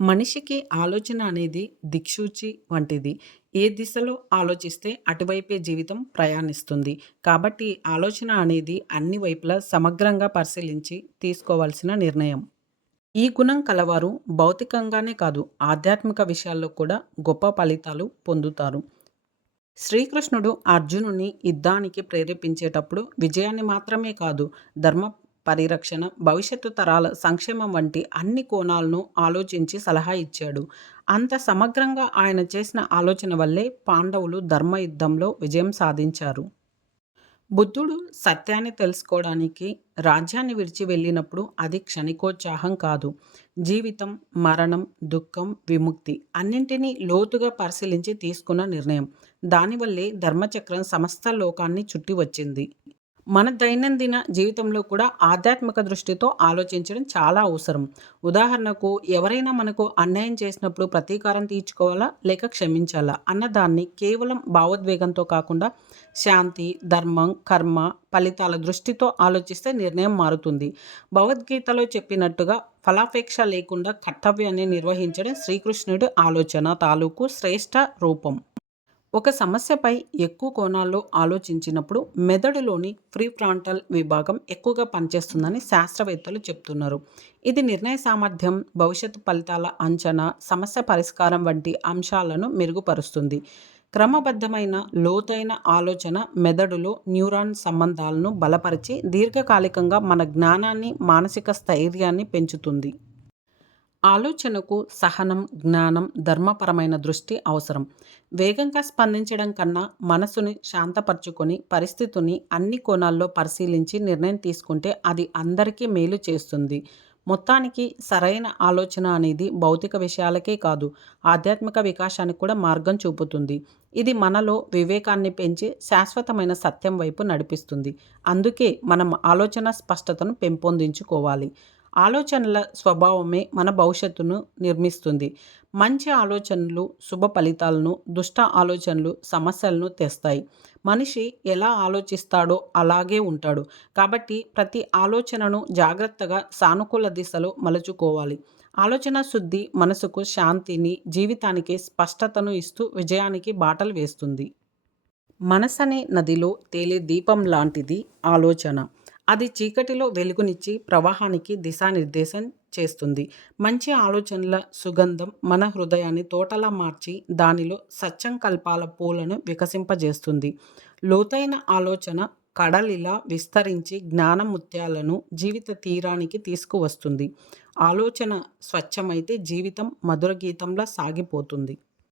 మనిషికి ఆలోచన అనేది దిక్సూచి వంటిది. ఏ దిశలో ఆలోచిస్తే అటువైపే జీవితం ప్రయాణిస్తుంది. కాబట్టి ఆలోచన అనేది అన్ని వైపులా సమగ్రంగా పరిశీలించి తీసుకోవాల్సిన నిర్ణయం. ఈ గుణం కలవారు భౌతికంగానే కాదు, ఆధ్యాత్మిక విషయాల్లో కూడా గొప్ప ఫలితాలు పొందుతారు. శ్రీకృష్ణుడు అర్జునుని యుద్ధానికి ప్రేరేపించేటప్పుడు విజయాన్ని మాత్రమే కాదు, ధర్మ పరిరక్షణ, భవిష్యత్తు తరాల సంక్షేమం వంటి అన్ని కోణాలను ఆలోచించి సలహా ఇచ్చాడు. అంత సమగ్రంగా ఆయన చేసిన ఆలోచన వల్లే పాండవులు ధర్మ యుద్ధంలో విజయం సాధించారు. బుద్ధుడు సత్యాన్ని తెలుసుకోవడానికి రాజ్యాన్ని విడిచి వెళ్ళినప్పుడు అది క్షణికోత్సాహం కాదు. జీవితం, మరణం, దుఃఖం, విముక్తి అన్నింటినీ లోతుగా పరిశీలించి తీసుకున్న నిర్ణయం. దానివల్లే ధర్మచక్రం సమస్త లోకాన్ని చుట్టి వచ్చింది. మన దైనందిన జీవితంలో కూడా ఆధ్యాత్మిక దృష్టితో ఆలోచించడం చాలా అవసరం. ఉదాహరణకు, ఎవరైనా మనకు అన్యాయం చేసినప్పుడు ప్రతీకారం తీర్చుకోవాలా లేక క్షమించాలా అన్నదాన్ని కేవలం భావోద్వేగంతో కాకుండా శాంతి, ధర్మం, కర్మ, ఫలితాల దృష్టితో ఆలోచిస్తే నిర్ణయం మారుతుంది. భగవద్గీతలో చెప్పినట్టుగా ఫలాపేక్ష లేకుండా కర్తవ్యాన్ని నిర్వహించడం శ్రీకృష్ణుడి ఆలోచన తాలూకు శ్రేష్ఠ రూపం. ఒక సమస్యపై ఎక్కువ కోణాల్లో ఆలోచించినప్పుడు మెదడులోని ప్రీఫ్రాంటల్ విభాగం ఎక్కువగా పనిచేస్తుందని శాస్త్రవేత్తలు చెప్తున్నారు. ఇది నిర్ణయ సామర్థ్యం, భవిష్యత్తు ఫలితాల అంచనా, సమస్య పరిష్కారం వంటి అంశాలను మెరుగుపరుస్తుంది. క్రమబద్ధమైన లోతైన ఆలోచన మెదడులో న్యూరాన్ సంబంధాలను బలపరిచి దీర్ఘకాలికంగా మన జ్ఞానాన్ని, మానసిక స్థైర్యాన్ని పెంచుతుంది. ఆలోచనకు సహనం, జ్ఞానం, ధర్మపరమైన దృష్టి అవసరం. వేగంగా స్పందించడం కన్నా మనసుని శాంతపరచుకొని పరిస్థితిని అన్ని కోణాల్లో పరిశీలించి నిర్ణయం తీసుకుంటే అది అందరికీ మేలు చేస్తుంది. మొత్తానికి సరైన ఆలోచన అనేది భౌతిక విషయాలకే కాదు, ఆధ్యాత్మిక వికాసానికి కూడా మార్గం చూపుతుంది. ఇది మనలో వివేకాన్ని పెంచి శాశ్వతమైన సత్యం వైపు నడిపిస్తుంది. అందుకే మనం ఆలోచన స్పష్టతను పెంపొందించుకోవాలి. ఆలోచనల స్వభావమే మన భవిష్యత్తును నిర్మిస్తుంది. మంచి ఆలోచనలు శుభ ఫలితాలను, దుష్ట ఆలోచనలు సమస్యలను తెస్తాయి. మనిషి ఎలా ఆలోచిస్తాడో అలాగే ఉంటాడు. కాబట్టి ప్రతి ఆలోచనను జాగ్రత్తగా సానుకూల దిశలో మలుచుకోవాలి. ఆలోచన శుద్ధి మనసుకు శాంతిని, జీవితానికి స్పష్టతను ఇస్తూ విజయానికి బాటలు వేస్తుంది. మనసనే నదిలో తేలే దీపం లాంటిది ఆలోచన. అది చీకటిలో వెలుగునిచ్చి ప్రవాహానికి దిశానిర్దేశం చేస్తుంది. మంచి ఆలోచనల సుగంధం మన హృదయాన్ని తోటలా మార్చి దానిలో సత్సంకల్పాల పూలను వికసింపజేస్తుంది. లోతైన ఆలోచన కడలిలా విస్తరించి జ్ఞాన ముత్యాలను జీవిత తీరానికి తీసుకువస్తుంది. ఆలోచన స్వచ్ఛమైతే జీవితం మధుర గీతంలా సాగిపోతుంది.